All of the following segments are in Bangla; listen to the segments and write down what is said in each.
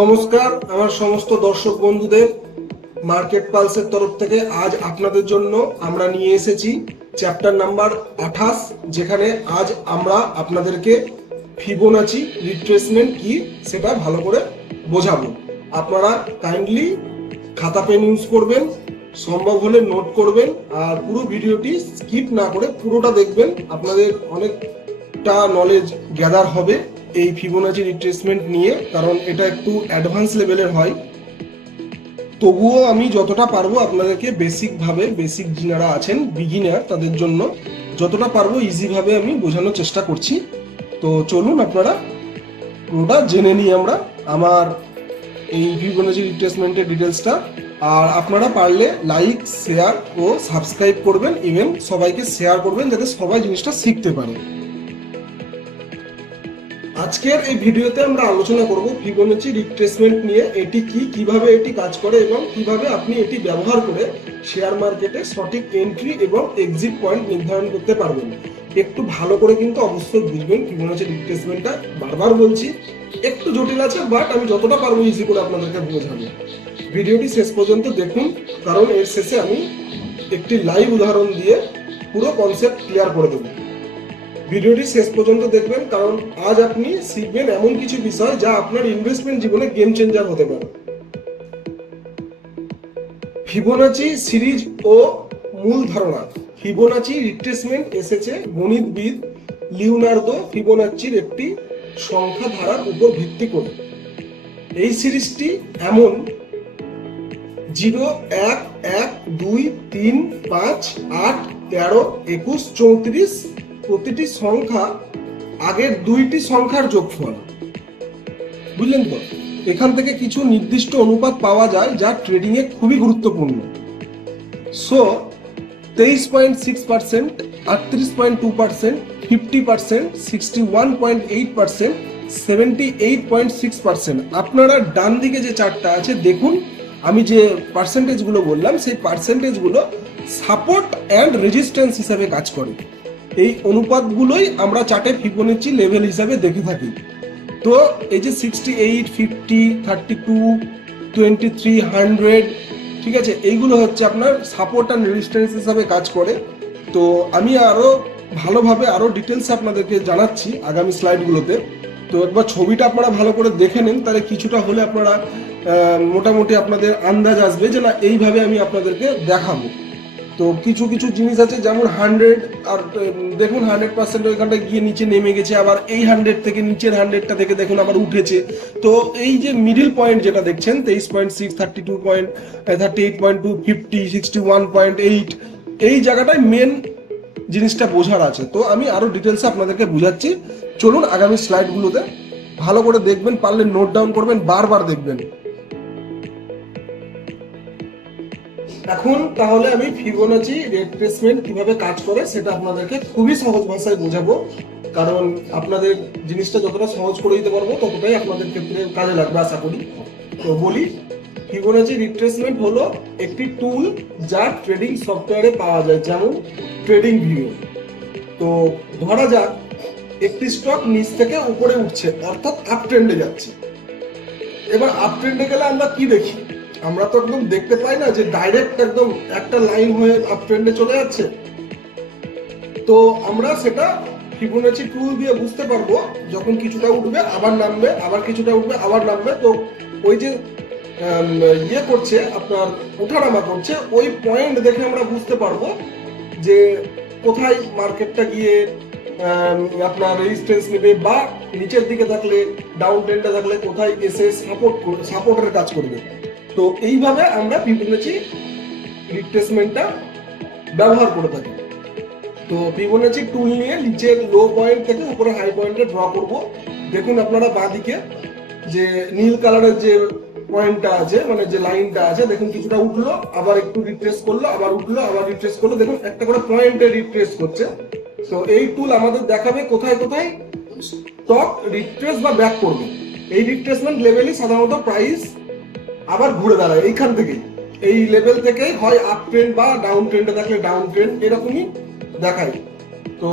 নমস্কার আমার সমস্ত দর্শক বন্ধুদের মার্কেট পালসের তরফ থেকে আজ আপনাদের জন্য আমরা নিয়ে এসেছি চ্যাপ্টার নাম্বার 28, যেখানে আজ আমরা আপনাদেরকে ফিবোনাচি রিট্রেসমেন্ট কি সেটা ভালো করে বোঝাবো। আপনারা কাইন্ডলি খাতা পেন ইউজ করবেন, সম্ভব হলে নোট করবেন, আর পুরো ভিডিওটি স্কিপ না করে পুরোটা দেখবেন। আপনাদের অনেকটা নলেজ গ্যাদার হবে এই ফিবোনাচি রিট্রেসমেন্ট নিয়ে, কারণ এটা একটু অ্যাডভান্স লেভেলের হয়। তবুও আমি যতটা পারবো আপনাদেরকে বেসিক যারা আছেন বিগিনার তাদের জন্য যতটা পারবো ইজিভাবে আমি বোঝানোর চেষ্টা করছি। তো চলুন আপনারা পুরোটা জেনে নিই আমরা আমার এই ফিবোনাচি রিট্রেসমেন্টের ডিটেলসটা। আর আপনারা পারলে লাইক, শেয়ার ও সাবস্ক্রাইব করবেন, ইভেন সবাইকে শেয়ার করবেন যাতে সবাই জিনিসটা শিখতে পারে। আজকের এই ভিডিওতে আমরা আলোচনা করব ফিবোনাচি রিট্রেসমেন্ট নিয়ে, এটি কি, কিভাবে এটি কাজ করে এবং কিভাবে আপনি এটি ব্যবহার করে শেয়ার মার্কেটে সঠিক এন্ট্রি এবং এক্সিট পয়েন্ট নির্ধারণ করতে পারবেন। একটু ভালো করে কিন্তু অবশ্যই বুঝবেন ফিবোনাচি রিট্রেসমেন্টটা। বারবার বলছি একটু জটিল আছে, বাট আমি যতটা পারবো ইজি করে আপনাদেরকে বোঝাবো। ভিডিওটি শেষ পর্যন্ত দেখুন, কারণ এর শেষে আমি একটি লাইভ উদাহরণ দিয়ে পুরো কনসেপ্ট ক্লিয়ার করে দেবো। ভিডিওটি শেষ পর্যন্ত দেখবেন, কারণ আজ আপনি শিখবেন এমন কিছু বিষয় যা আপনার ইনভেস্টমেন্ট জীবনে গেম চেঞ্জার হতে পারে। ফিবোনাচি সিরিজ ও মূল ধারণা। ফিবোনাচি রিট্রেসমেন্ট এসেছে গণিতবিদ লিওনার্দো ফিবোনাচির একটি সংখ্যা ধারার উপর ভিত্তি করে। এই সিরিজটি এমন 0, 1, 1, 2, 3, 5, 8, 13, 21, 34 প্রতিটি সংখ্যা আগের দুইটি সংখ্যার যোগফল। বুঝলেন তো? এখান থেকে কিছু নির্দিষ্ট অনুপাত পাওয়া যায় যা ট্রেডিং এ খুবই গুরুত্বপূর্ণ। সো 23.6%, 38.2%, 50%, 61.8%, 78.6%। আপনারা ডান দিকে যে চার্টটা আছে দেখুন, আমি যে পার্সেন্টেজগুলো বললাম সেই পার্সেন্টেজগুলো সাপোর্ট অ্যান্ড রেজিস্ট্যান্স হিসাবে কাজ করে। এই অনুপাতগুলোই আমরা চার্টে ফিবোনাচি লেভেল হিসাবে দেখে থাকি। তো এই যে 68, 50, 32, 23, 100, ঠিক আছে, এইগুলো হচ্ছে আপনার সাপোর্ট অ্যান্ড রেজিস্ট্যান্স হিসাবে কাজ করে। তো আমি আরো ভালোভাবে আরো ডিটেলস আপনাদেরকে জানাচ্ছি আগামী স্লাইডগুলোতে। তো একবার ছবিটা আপনারা ভালো করে দেখে নেন, তাহলে কিছুটা হলে আপনারা মোটামুটি আপনাদের আন্দাজ আসবে যে না এইভাবে আমি আপনাদেরকে দেখাবো। তো কিছু কিছু জিনিস আছে, যেমন 100, আর দেখুন 100% ওইখানটা গিয়ে নিচে নেমে গেছে, আবার এই 100 থেকে নিচের 100টা থেকে দেখুন আবার উঠেছে। তো এই যে মিডিল পয়েন্ট যেটা দেখছেন 23.6, 38.2, 50, 61.8, এই জায়গাটায় মেন জিনিসটা বোঝার আছে। তো আমি আরো ডিটেলসে আপনাদেরকে বুঝাচ্ছি। চলুন আগামী স্লাইডগুলোতে ভালো করে দেখবেন, পারলে নোট ডাউন করবেন, বারবার দেখবেন। এখন তাহলে আমি ফিবোনাচি রিট্রেসমেন্ট কিভাবে কাজ করে সেটা আপনাদেরকে খুবই সহজ ভাষায় বোঝাবো, কারণ আপনাদের জিনিসটা যতটা সহজ করে দিতে পারবো ততটাই আপনাদের ক্ষেত্রে কাজে লাগবে আশা করি। তো বলি, ফিবোনাচি রিট্রেসমেন্ট হলো একটি টুল যা ট্রেডিং সফটওয়্যারে পাওয়া যায়, যেমন ট্রেডিং ভিউ। তো ধরা যাক একটি স্টক নিচ থেকে উপরে উঠছে, অর্থাৎ আপ ট্রেন্ডে যাচ্ছে। এবার আপ ট্রেন্ডে গেলে আমরা কি দেখি? আমরা তো একদম দেখতে পাই না যে ডাইরেক্ট একদম একটা লাইন হয়ে আপ ট্রেন্ডে চলে যাচ্ছে। তো আমরা সেটা ফিবোনাচি টুল দিয়ে বুঝতে পারবো, যখন কিছুটা উঠবে আবার নামবে, আবার কিছুটা উঠবে আবার নামবে। তো ওই যে ইয়ে করছে আপনার ওঠানামা করছে, ওই পয়েন্ট দেখে আমরা বুঝতে পারবো যে কোথায় মার্কেটটা গিয়ে আপনার রেজিস্ট্যান্স নেবে, বা নিচের দিকে থাকলে ডাউন ট্রেন্ডে থাকলে কোথায় এসে সাপোর্টের কাজ করবে। তো এইভাবে আমরা ফিবোনাচি রিট্রেসমেন্টটা ব্যবহার করে থাকি। তো ফিবোনাচি টুল নিয়ে নিচের লো পয়েন্ট থেকে উপরে হাই পয়েন্টে ড্র করব। দেখুন আপনারা বাঁদিকে যে নীল কালারের যে পয়েন্টটা আছে, মানে যে লাইনটা আছে, দেখুন কিছুটা উঠলো আবার একটু রিট্রেস করলো, আবার উঠলো আবার রিট্রেস করলো, দেখুন একটা করে পয়েন্টে রিট্রেস করছে। তো এই টুল আমাদের দেখাবে কোথায় কোথায় স্টক রিট্রেস বা ব্যাক করবে। এই রিট্রেসমেন্ট লেভেলই সাধারণত প্রাইস আবার ঘুরে দাঁড়ায় এইখান থেকেই, এই লেভেল থেকেই হয় আপ ট্রেন্ড বা ডাউন ট্রেন্ডে থাকলে ডাউন ট্রেন্ড, এরকমই দেখায়। তো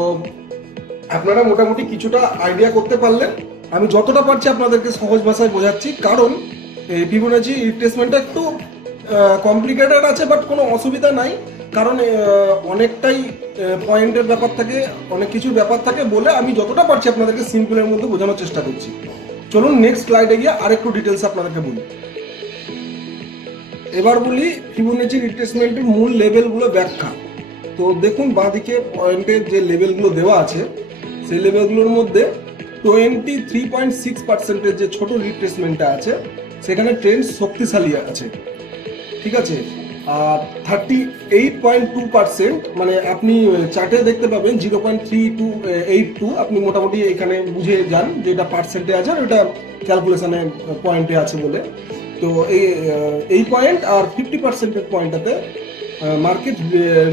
আপনারা মোটামুটি কিছুটা আইডিয়া করতে পারলেন আমি যতটা পারছি আপনাদেরকে সহজ ভাষায় বোঝাচ্ছি, কারণ এই ফিবোনাচি রিট্রেসমেন্টটা একটু কমপ্লিকেটেড আছে, বাট কোনো অসুবিধা নাই। কারণ অনেকটাই পয়েন্টের ব্যাপার থাকে, অনেক কিছুর ব্যাপার থাকে বলে আমি যতটা পারছি আপনাদেরকে সিম্পলের মধ্যে বোঝানোর চেষ্টা করছি। চলুন নেক্সট স্লাইডে গিয়ে আরেকটু ডিটেলস আপনাদেরকে বলি। এবার বলি ফিবোনাচি রিট্রেসমেন্টের মূল লেভেলগুলো ব্যাখ্যা। তো দেখুন বাঁদিকে পয়েন্টের যে লেভেলগুলো দেওয়া আছে, সেই লেভেলগুলোর মধ্যে 23.6% যে ছোট রিট্রেসমেন্টটা আছে সেখানে ট্রেন্ড শক্তিশালী আছে, ঠিক আছে। আর 38.2% মানে আপনি চার্টে দেখতে পাবেন 0.3282, আপনি মোটামুটি এখানে বুঝে যান যে এটা পার্সেন্টে আছে আর এটা ক্যালকুলেশনে পয়েন্টে আছে বলে। তো এই পয়েন্ট আর 50%-এর পয়েন্টটাতে মার্কেট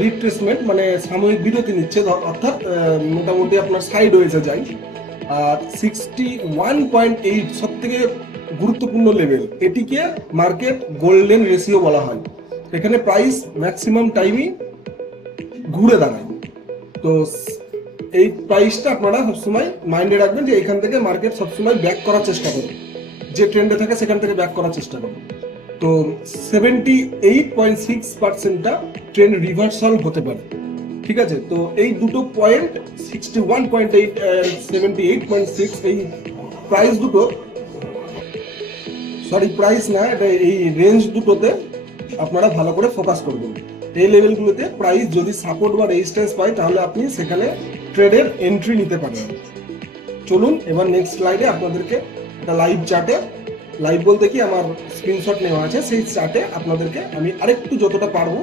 রিট্রেসমেন্ট মানে সাময়িক বিরতি নিচ্ছে, অর্থাৎ মোটামুটি আপনার সাইড ওয়েজে যায়। আর 61.8 সব থেকে গুরুত্বপূর্ণ লেভেল, এটিকে মার্কেট গোল্ডেন রেশিও বলা হয়। এখানে প্রাইস ম্যাক্সিমাম টাইমই ঘুরে দাঁড়ায়। তো এই প্রাইসটা আপনারা সবসময় মাইন্ডে রাখবেন যে এখান থেকে মার্কেট সবসময় ব্যাক করার চেষ্টা করবে, যে ট্রেন্ডে থাকে সেখান থেকে ব্যাক করার চেষ্টা করবে। তো 78.6%টা ট্রেন্ড রিভার্সাল হতে পারে, ঠিক আছে। তো এই দুটো পয়েন্ট 61.8 78.6 এই প্রাইস দুটো, সরি প্রাইস না, এটা এই রেঞ্জ দুটোতে আপনারা ভালো করে ফোকাস করবেন। এই লেভেলগুলোতে প্রাইস যদি সাপোর্ট বা রেজিস্ট্যান্স পায় তাহলে আপনি সেখানে ট্রেডের এন্ট্রি নিতে পারবেন। চলুন এবার নেক্সট স্লাইডে আপনাদেরকে একটা লাইভ চার্টে, লাইভ বলতে কি আমার স্ক্রিনশট নেওয়া আছে, সেই চার্টে আপনাদেরকে আমি আরেকটু যতটা পারবো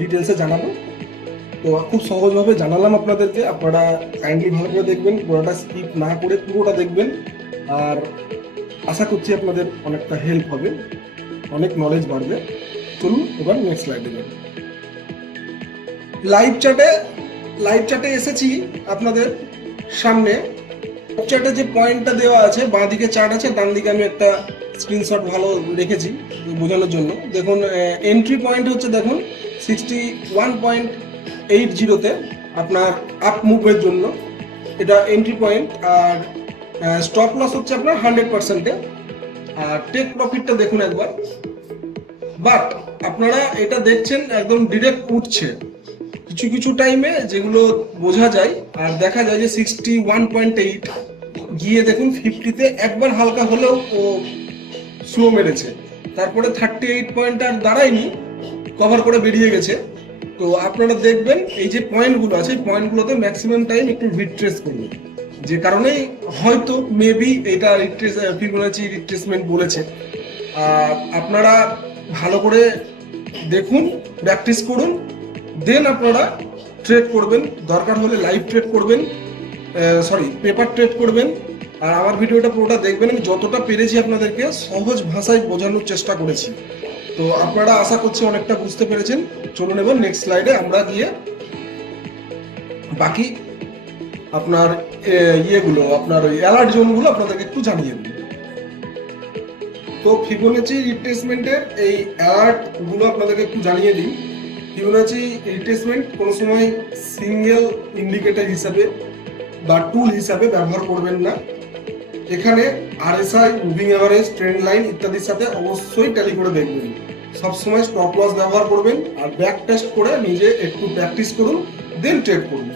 ডিটেলসে জানাবো। তো খুব সহজভাবে জানালাম আপনাদেরকে, আপনারা কাইন্ডলি ভালো করে দেখবেন, পুরোটা স্কিপ না করে পুরোটা দেখবেন। আর আশা করছি আপনাদের অনেকটা হেল্প হবে, অনেক নলেজ বাড়বে। চলুন এবার নেক্সট স্লাইডে যাই। লাইভ চার্টে এসেছি আপনাদের সামনে। চার্টে যে পয়েন্টটা দেওয়া আছে, বাঁ দিকে চার্ট আছে, ডান দিকে আমি একটা স্ক্রিনশট ভালো রেখেছি বোঝানোর জন্য। দেখুন এন্ট্রি পয়েন্ট হচ্ছে, দেখুন 61.80-তে আপনার আপ মুভের জন্য এটা এন্ট্রি পয়েন্ট। আর স্টপ লস হচ্ছে আপনার 100%-এ। আর টেক প্রফিটটা দেখুন একবার। বাট আপনারা এটা দেখছেন একদম ডিরেক্ট উঠছে, কিছু কিছু টাইমে যেগুলো বোঝা যায় আর দেখা যায় যে 61.8 গিয়ে দেখুন 50-তে একবার হালকা হলেও ও স্লো মেরেছে, তারপরে 38 পয়েন্ট আর দাঁড়ায়নি, কভার করে বেরিয়ে গেছে। তো আপনারা দেখবেন এই যে পয়েন্টগুলো আছে, এই পয়েন্টগুলোতে ম্যাক্সিমাম টাইম একটু রিট্রেস করবে, যে কারণেই হয়তো মেবি এটা ফিবোনাচি রিট্রেসমেন্ট বলেছে। আর আপনারা ভালো করে দেখুন, প্র্যাকটিস করুন, দেন আপনারা ট্রেড করবেন। দরকার হলে লাইভ ট্রেড করবেন, পেপার ট্রেড করবেন। আর আমার ভিডিওটা পুরোটা দেখবেন, আমি যতটা পেরেছি আপনাদেরকে সহজ ভাষায় বোঝানোর চেষ্টা করেছি। তো আপনারা আশা করছি অনেকটা বুঝতে পেরেছেন। চলুন এবার নেক্সট স্লাইডে আমরা গিয়ে বাকি আপনার ইয়েগুলো, আপনার ওই অ্যালার্ট জোনগুলো আপনাদেরকে একটু জানিয়ে দিই। তো ফিবোনাচি রিট্রেসমেন্টের এই অ্যালার্ট গুলো আপনাদেরকে একটু জানিয়ে দিই। ফিবোনাচি রিট্রেসমেন্ট কোনো সময় সিঙ্গেল ইন্ডিকেটর হিসাবে বা টুল হিসাবে ব্যবহার করবেন না। এখানে RSI, moving average, trend line ইত্যাদির সাথে অবশ্যই ট্যালি করে দেখবেন। সবসময় স্টপ লস ব্যবহার করবেন আর ব্যাক টেস্ট করে নিজে একটু প্র্যাকটিস করুন, দেন ট্রেড করুন।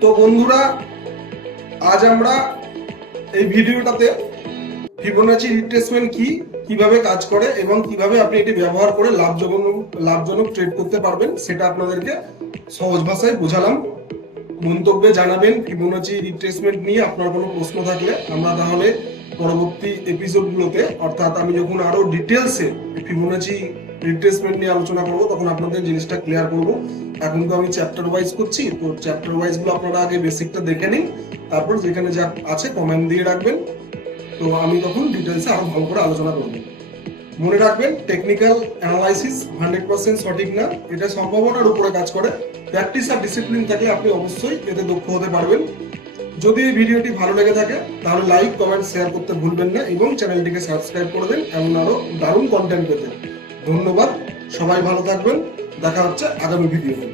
তো বন্ধুরা, আজ আমরা এই ভিডিওটাতে ফিবোনাচি রিট্রেসমেন্ট কি, কিভাবে কাজ করে এবং কিভাবে আপনি এটি ব্যবহার করে লাভজনক ট্রেড করতে পারবেন সেটা আপনাদেরকে সহজ ভাষায় বোঝালাম। মন্তব্যে জানাবেন ফিবোনাচি রিট্রেসমেন্ট নিয়ে আপনার কোনো প্রশ্ন থাকলে। আমরা তাহলে পরবর্তী এপিসোডগুলোতে, অর্থাৎ আমি যখন আরো ডিটেলসে ফিবোনাচি রিট্রেসমেন্ট নিয়ে আলোচনা করব তখন আপনাদের জিনিসটা ক্লিয়ার করব। এখন তো আমি চ্যাপ্টার ওয়াইজ করছি, তো চ্যাপ্টার ওয়াইজ গুলো আপনারা আগে বেসিকটা দেখে নিন, তারপর যেখানে যা আছে কমেন্ট দিয়ে রাখবেন। তো আমি তখন ডিটেলসে আরো ভালো করে আলোচনা করব। মনে রাখবেন, টেকনিক্যাল অ্যানালাইসিস 100% সঠিক না, এটা সম্ভাবনার উপরে কাজ করে। প্র্যাকটিস আর ডিসিপ্লিন থাকলে আপনি অবশ্যই এতে দক্ষ হতে পারবেন। যদি এই ভিডিওটি ভালো লেগে থাকে তাহলে লাইক, কমেন্ট, শেয়ার করতে ভুলবেন না এবং চ্যানেলটিকে সাবস্ক্রাইব করে দেন এমন আরো দারুণ কন্টেন্ট পেতে। ধন্যবাদ, সবাই ভালো থাকবেন, দেখা হচ্ছে আগামী ভিডিওতে।